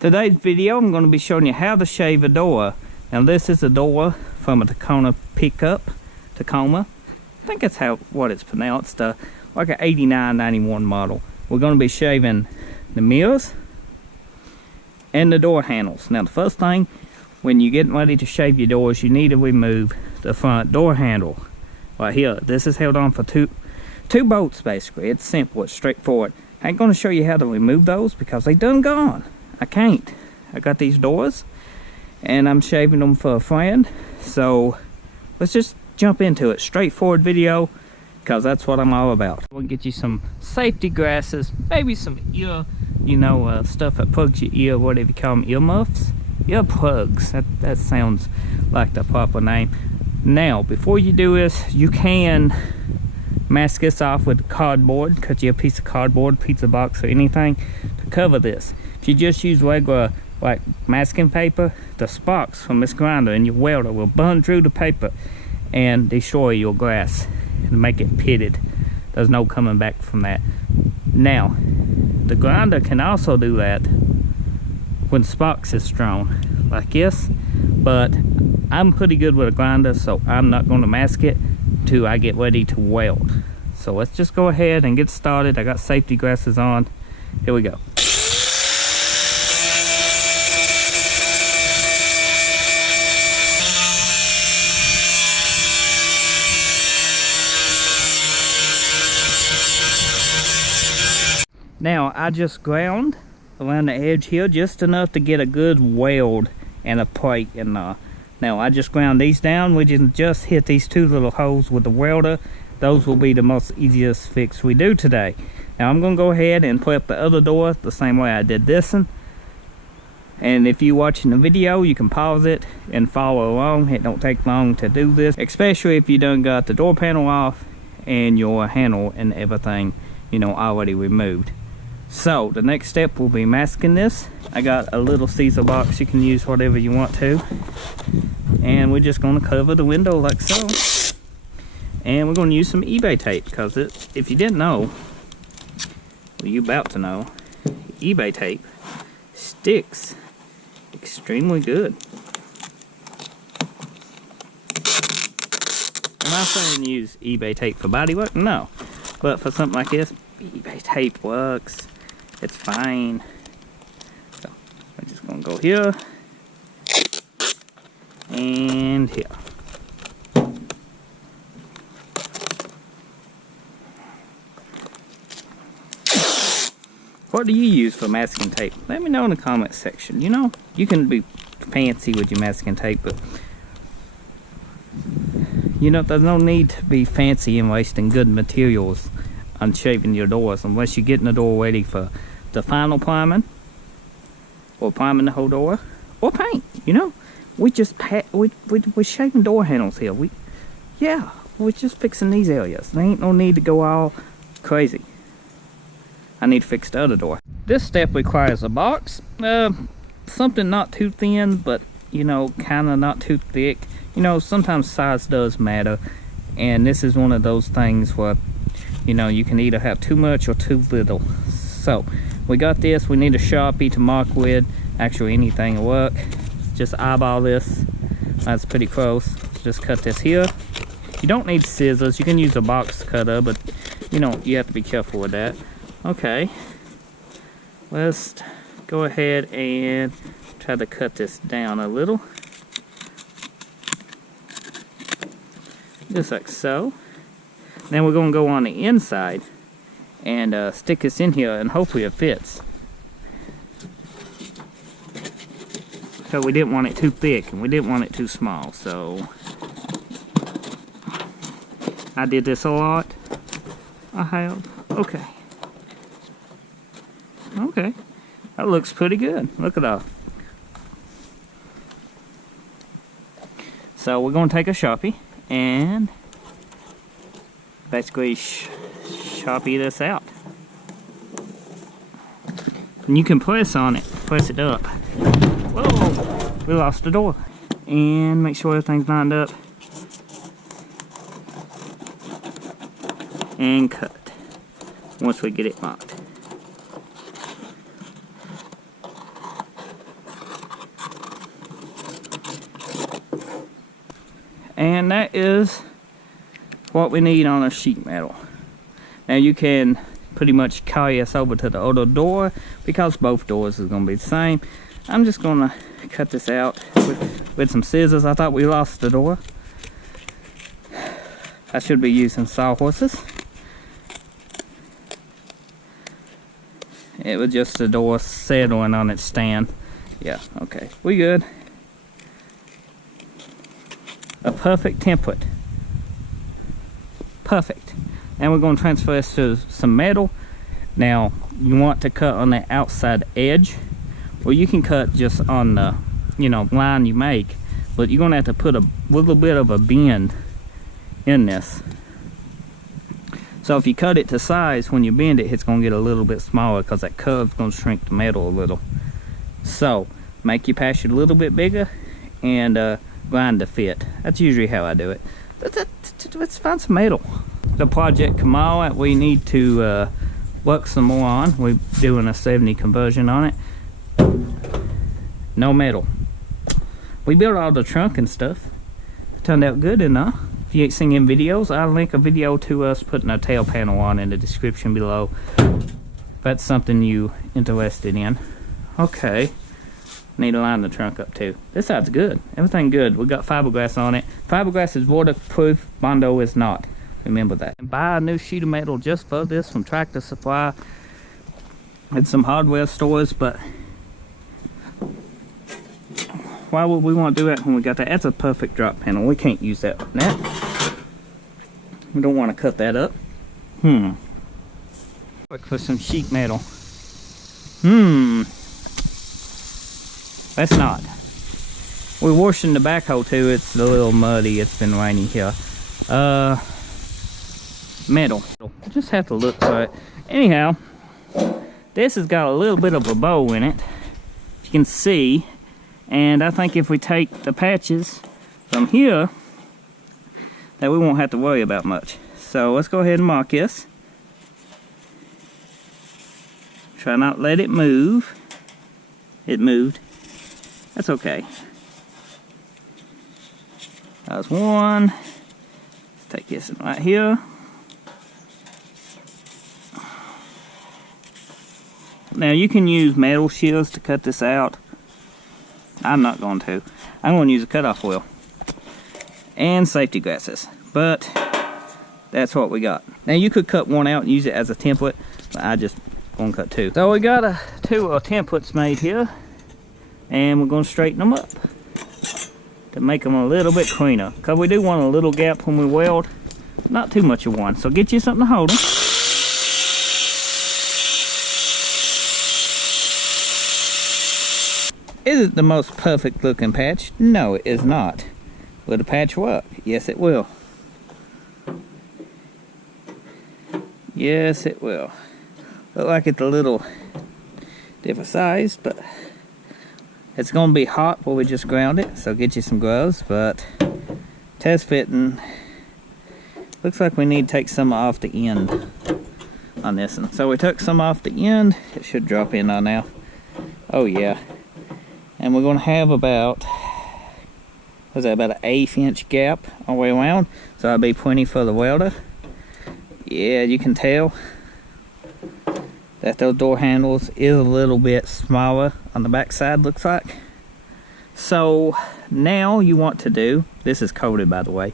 Today's video, I'm going to be showing you how to shave a door. Now this is a door from a Tacoma pickup, Tacoma. I think that's what it's pronounced, like an 89, 91 model. We're going to be shaving the mirrors and the door handles. Now the first thing, when you're getting ready to shave your doors, you need to remove the front door handle. Right here, this is held on for two bolts basically. It's simple, it's straightforward. I ain't going to show you how to remove those because they done gone. I can't. I got these doors and I'm shaving them for a friend. So let's just jump into it. Straightforward video because that's what I'm all about. We'll get you some safety glasses, maybe some ear, stuff that plugs your ear, whatever you call them, ear muffs? Ear plugs. That sounds like the proper name. Now, before you do this, you can mask this off with cardboard. Cut you a piece of cardboard, pizza box, or anything to cover this. If you just use regular like masking paper, the sparks from this grinder and your welder will burn through the paper and destroy your glass and make it pitted. There's no coming back from that. Now, the grinder can also do that when sparks is strong like this, but I'm pretty good with a grinder, so I'm not going to mask it till I get ready to weld. So let's just go ahead and get started. I got safety glasses on. Here we go. Now I just ground around the edge here just enough to get a good weld and a plate in there. Now I just ground these down. We just hit these two little holes with the welder. Those will be the most easiest fix we do today. Now I'm going to go ahead and put up the other door the same way I did this one. And if you're watching the video, you can pause it and follow along. It don't take long to do this, especially if you done got the door panel off and your handle and everything, already removed. So the next step will be masking this. I got a little Caesar box. You can use whatever you want to. And we're just going to cover the window like so. And we're going to use some eBay tape because if you didn't know, well, you're about to know, eBay tape sticks extremely good. I'm not saying use eBay tape for bodywork, no. But for something like this, eBay tape works. It's fine. So I'm just gonna go here and here. What do you use for masking tape? Let me know in the comment section. You can be fancy with your masking tape, but there's no need to be fancy and wasting good materials on shaving your doors unless you're getting the door ready for the final priming or priming the whole door or paint. We just we're shaving door handles here. We're just fixing these areas. There ain't no need to go all crazy. I need to fix the other door. This step requires a box, something not too thin, but kind of not too thick. Sometimes size does matter, and this is one of those things where you can either have too much or too little. So we got this. We need a Sharpie to mark with. Actually, anything will work. Just eyeball this. That's pretty close. Just cut this here. You don't need scissors. You can use a box cutter, but you have to be careful with that. Okay, let's go ahead and try to cut this down a little, just like so. Then we're going to go on the inside and stick this in here, and hopefully it fits. So we didn't want it too thick and we didn't want it too small, so I did this a lot. I have. Okay, that looks pretty good. Look at that. So we're going to take a Sharpie and basically Sharpie this out. And you can press on it, press it up. Whoa, we lost the door. And make sure everything's lined up. And cut once we get it locked. And that is what we need on our sheet metal. Now you can pretty much carry us over to the other door because both doors is going to be the same. I'm just going to cut this out with some scissors. I thought we lost the door. I should be using sawhorses. It was just the door settling on its stand. Yeah, okay, we good. A perfect template. Perfect. And we're going to transfer this to some metal. Now, you want to cut on the outside edge. Well, you can cut just on the, line you make. But you're going to have to put a little bit of a bend in this. So if you cut it to size, when you bend it, it's going to get a little bit smaller because that curve's going to shrink the metal a little. So, make your patch a little bit bigger and grind to fit. That's usually how I do it. Let's find some metal. The project Kamal that we need to work some more on. We're doing a 70 conversion on it. No metal. We built all the trunk and stuff. It turned out good enough. If you ain't seen any videos, I'll link a video to us putting a tail panel on in the description below. If that's something you interested in. Okay. Need to line the trunk up too. This side's good. Everything good. We got fiberglass on it. Fiberglass is waterproof. Bondo is not. Remember that. And buy a new sheet of metal just for this from Tractor Supply. It's some hardware stores, but why would we want to do that when we got that? That's a perfect drop panel. We can't use that on that. We don't want to cut that up. Look for some sheet metal. That's not. We're washing the backhoe too. It's a little muddy. It's been rainy here. Metal. I just have to look for it. Anyhow, this has got a little bit of a bow in it. You can see. And I think if we take the patches from here, that we won't have to worry about much. So let's go ahead and mark this. Try not to let it move. It moved. That's okay. That was one. Let's take this right here. Now you can use metal shears to cut this out. I'm not going to. I'm going to use a cutoff wheel and safety glasses, but that's what we got. Now you could cut one out and use it as a template, but I just going to cut two. So we got two templates made here, and we're going to straighten them up to make them a little bit cleaner, because we do want a little gap when we weld, not too much of one. So get you something to hold them. Is it the most perfect looking patch? No, it is not. Will the patch work? Yes, it will. Yes, it will. Look like it's a little different size, but it's going to be hot while we just ground it, so get you some gloves. But test fitting, looks like we need to take some off the end on this one. So we took some off the end. It should drop in on now. Oh yeah. And we're going to have about, what's that, about an 1/8 inch gap all the way around. So that'll be plenty for the welder. Yeah, you can tell that those door handles is a little bit smaller on the back side, looks like. So now you want to do, this is coated by the way,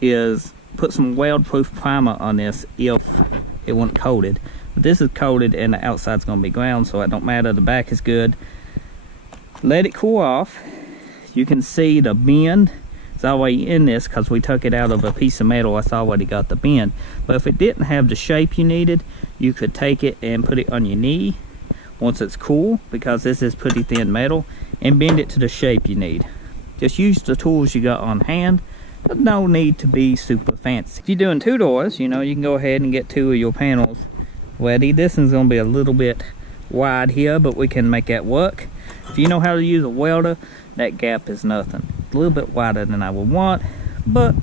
is put some weld proof primer on this if it wasn't coated. But this is coated and the outside's going to be ground, so it don't matter, the back is good. Let it cool off. You can see the bend is all the way in this because we took it out of a piece of metal that's already got the bend. But if it didn't have the shape you needed, you could take it and put it on your knee once it's cool, because this is pretty thin metal, and bend it to the shape you need. Just use the tools you got on hand. There's no need to be super fancy. If you're doing two doors, you can go ahead and get two of your panels ready. This one's going to be a little bit wide here, but we can make that work. If you know how to use a welder, that gap is nothing. It's a little bit wider than I would want, but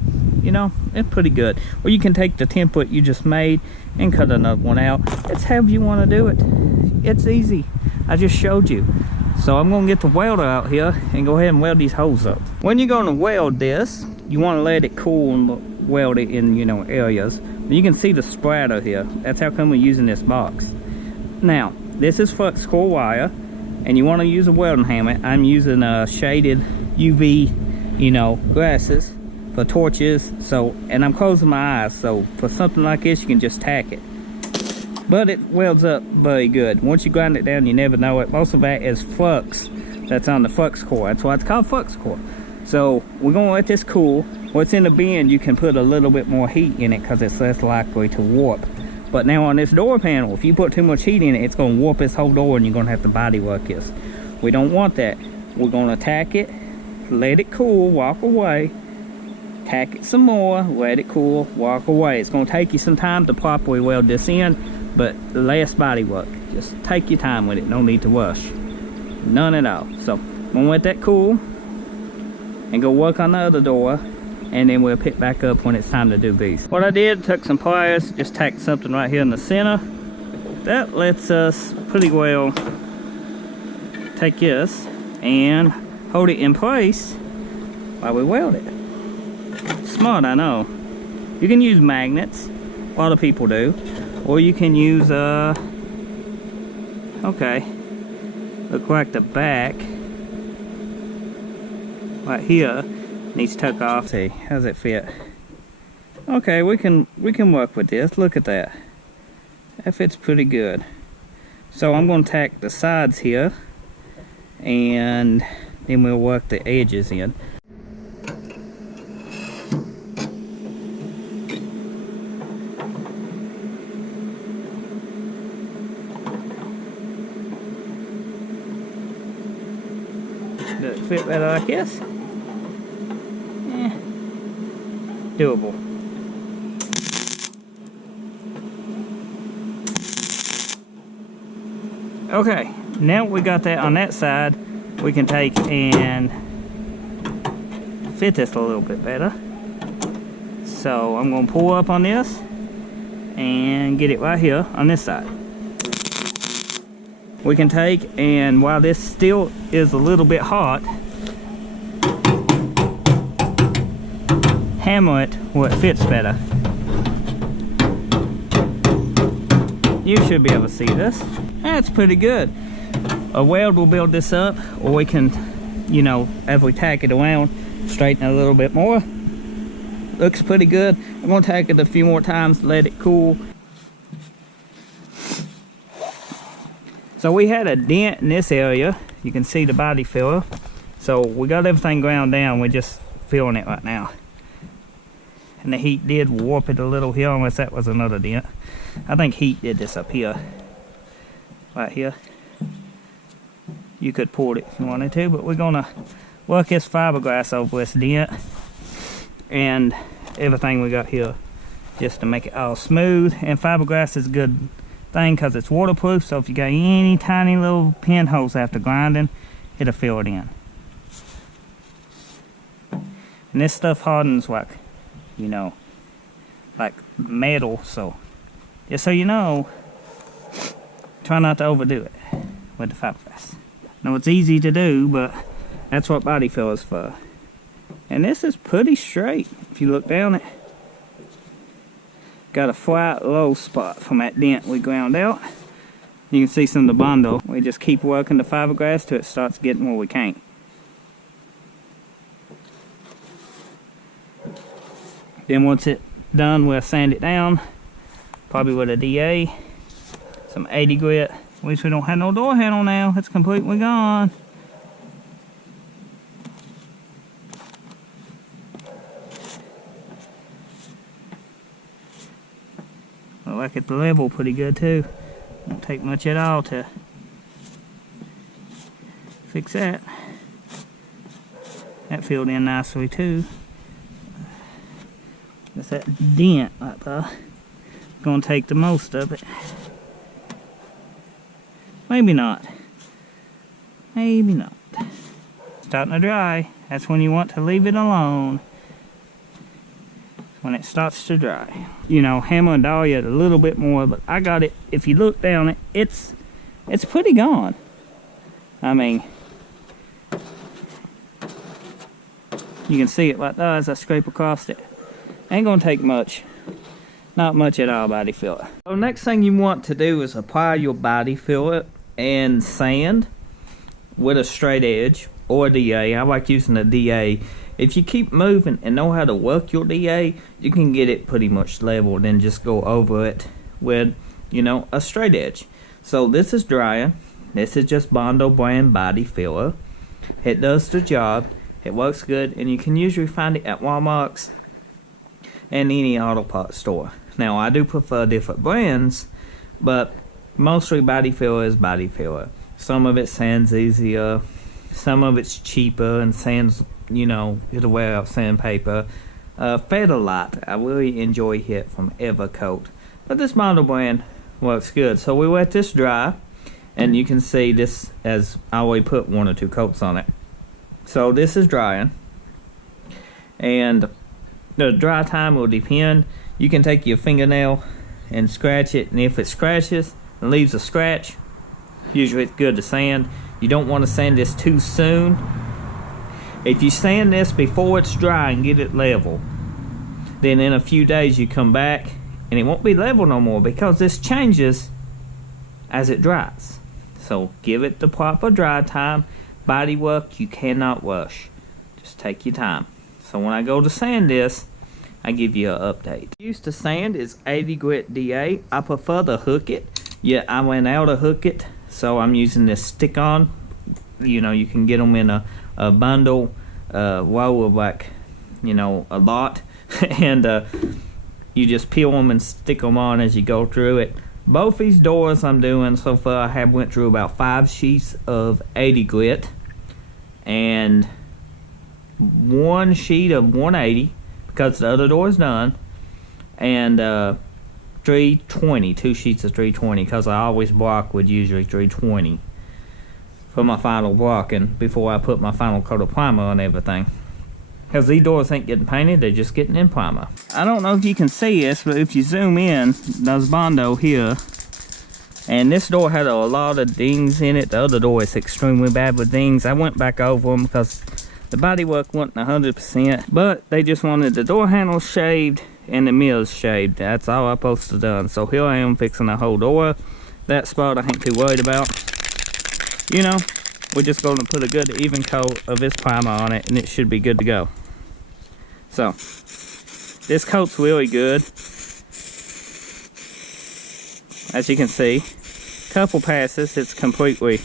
it's pretty good. Or you can take the template you just made and cut another one out. It's however you want to do it. It's easy. I just showed you. So I'm going to get the welder out here and go ahead and weld these holes up. When you're going to weld this, you want to let it cool and weld it in, you know, areas. You can see the splatter here. That's how come we're using this box. Now, this is flux core wire, and you want to use a welding hammer. I'm using shaded UV, you know, glasses for torches. So, and I'm closing my eyes, so for something like this, you can just tack it. But it welds up very good. Once you grind it down, you never know it. Most of that is flux that's on the flux core. That's why it's called flux core. So we're gonna let this cool. What's in the bin, you can put a little bit more heat in it because it's less likely to warp. But now on this door panel, if you put too much heat in it, it's gonna warp this whole door and you're gonna have to body work this. We don't want that. We're gonna tack it, let it cool, walk away, tack it some more, let it cool, walk away. It's gonna take you some time to properly weld this in, but less body work. Just take your time with it, no need to rush. None at all. So I'm gonna let that cool and go work on the other door, and then we'll pick back up when it's time to do these. What I did, took some pliers, just tacked something right here in the center. That lets us pretty well take this and hold it in place while we weld it. Smart, I know. You can use magnets, a lot of people do, or you can use okay, look like the back right here needs tuck off. See, how's it fit? Okay, we can work with this. Look at that. That fits pretty good. So I'm going to tack the sides here, and then we'll work the edges in. Does it fit better like this? Doable. Okay, now we got that on that side, we can take and fit this a little bit better. So I'm going to pull up on this and get it right here on this side. We can take, and while this still is a little bit hot, hammer it where it fits better. You should be able to see this. That's pretty good. A weld will build this up, or we can, you know, as we tack it around, straighten it a little bit more. Looks pretty good. I'm gonna tack it a few more times, let it cool. So we had a dent in this area. You can see the body filler. So we got everything ground down, we're just filling it right now. And the heat did warp it a little here, unless that was another dent. I think heat did this up here. Right here. You could pull it if you wanted to, but we're gonna work this fiberglass over this dent and everything we got here, just to make it all smooth. And fiberglass is a good thing because it's waterproof, so if you got any tiny little pinholes after grinding, it'll fill it in. And this stuff hardens like, you know, like metal. So just so you know, try not to overdo it with the fiberglass. Now it's easy to do, but that's what body fill is for. And this is pretty straight if you look down it. Got a flat low spot from that dent we ground out. You can see some of the bundle. We just keep working the fiberglass till it starts getting where we can't. Then once it's done, we'll sand it down, probably with a DA, some 80 grit. At least we don't have no door handle now. It's completely gone. Look like it's level pretty good too. Won't take much at all to fix that. That filled in nicely too. That's that dent right there. Gonna take the most of it. Maybe not. Maybe not. Starting to dry. That's when you want to leave it alone. When it starts to dry. You know, hammer and dolly it a little bit more, but I got it. If you look down it, it's pretty gone. I mean, You can see it right there as I scrape across it. Ain't gonna take much. Not much at all body filler. So next thing you want to do is apply your body filler and sand with a straight edge or a DA. I like using a DA. If you keep moving and know how to work your DA, you can get it pretty much leveled and just go over it with, you know, a straight edge. So this is drying. This is just Bondo brand body filler. It does the job. It works good, and you can usually find it at Walmart's and any auto parts store. Now I do prefer different brands, but mostly body filler is body filler. Some of it sands easier, some of it's cheaper and sands, you know, it'll wear out sandpaper. Featherlight, I really enjoy it from Evercoat, but this Bondo brand works good. So we let this dry, and you can see this, as I always put 1 or 2 coats on it. So this is drying, and the dry time will depend. You can take your fingernail and scratch it, and if it scratches and leaves a scratch, usually it's good to sand. You don't want to sand this too soon. If you sand this before it's dry and get it level, then in a few days you come back and it won't be level no more, because this changes as it dries. So give it the proper dry time. Body work, you cannot rush. Just take your time. So when I go to sand this, I give you an update. Used to sand is 80 grit DA. I prefer to hook it. Yeah, I went out to hook it, so I'm using this stick-on. You know, you can get them in a bundle, roll of like, you know, a lot, and you just peel them and stick them on as you go through it. Both these doors I'm doing so far, I have went through about 5 sheets of 80 grit and 1 sheet of 180, because the other door is done, and 320, 2 sheets of 320, because I always block with usually 320 for my final blocking before I put my final coat of primer on everything, because these doors ain't getting painted, they're just getting in primer. I don't know if you can see this, but if you zoom in, there's Bondo here, and this door had a lot of dings in it. The other door is extremely bad with dings. I went back over them because the bodywork wasn't 100%, but they just wanted the door handles shaved and the mirrors shaved. That's all I supposed to done. So here I am fixing the whole door. That spot I ain't too worried about. You know, we're just going to put a good even coat of this primer on it, and it should be good to go. So this coat's really good. As you can see, couple passes, it's completely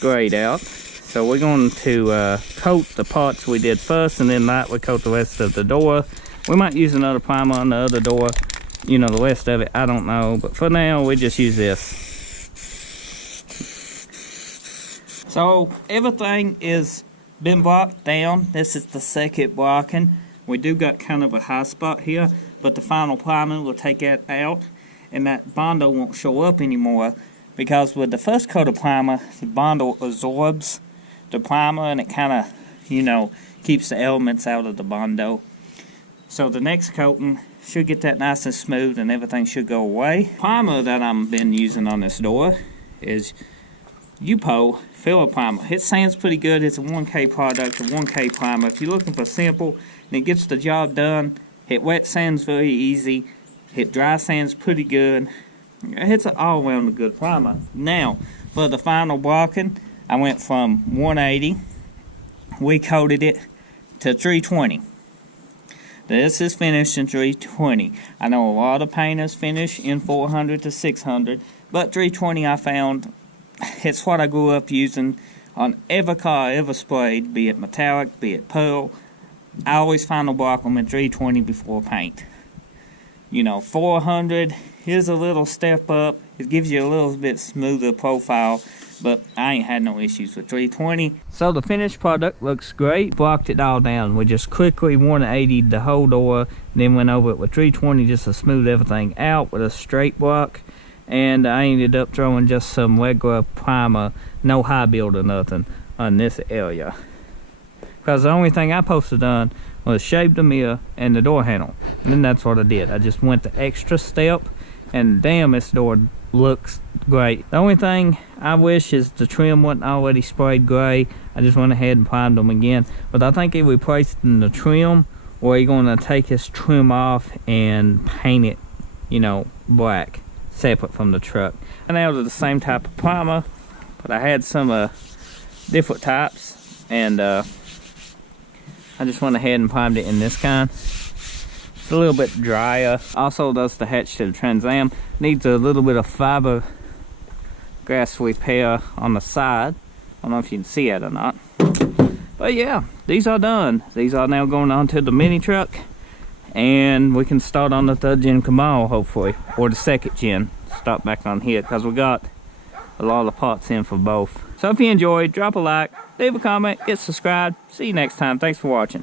grayed out. So we're going to coat the parts we did first, and then lightly coat the rest of the door. We might use another primer on the other door, you know, the rest of it, I don't know. But for now, we just use this. So everything is been blocked down. This is the second blocking. We do got kind of a high spot here, but the final primer will take that out, and that Bondo won't show up anymore, because with the first coat of primer, the Bondo absorbs the primer, and it kind of, you know, keeps the elements out of the Bondo. So the next coating should get that nice and smooth, and everything should go away. Primer that I've been using on this door is upol filler primer. It sands pretty good. It's a 1K product, a 1K primer. If you're looking for simple and it gets the job done, it wet sands very easy. It dry sands pretty good. It's an all-around good primer. Now, for the final blocking, I went from 180, we coated it, to 320. This is finished in 320. I know a lot of painters finish in 400 to 600, but 320 I found, it's what I grew up using on every car I ever sprayed, be it metallic, be it pearl. I always final block them in 320 before paint. You know, 400 is a little step up. It gives you a little bit smoother profile, but I ain't had no issues with 320. So the finished product looks great. Blocked it all down. We just quickly 180'd the whole door, then went over it with 320 just to smooth everything out with a straight block. And I ended up throwing just some regular primer, no high build or nothing, on this area. Because the only thing I supposed to done was shave the mirror and the door handle. And then that's what I did. I just went the extra step, and damn, this door looks great. The only thing I wish is the trim wasn't already sprayed gray. I just went ahead and primed them again, but I think he replaced the trim, or he's gonna take his trim off and paint it, you know, black, separate from the truck. And now to the same type of primer, but I had some different types, and I just went ahead and primed it in this kind. It's a little bit drier. Also does the hatch to the Trans Am. Needs a little bit of fiberglass repair on the side. I don't know if you can see it or not. But yeah, these are done. These are now going on to the mini truck, and we can start on the 3rd gen Camaro hopefully, or the 2nd gen. Start back on here because we got a lot of parts in for both. So if you enjoyed, drop a like, leave a comment, get subscribed. See you next time. Thanks for watching.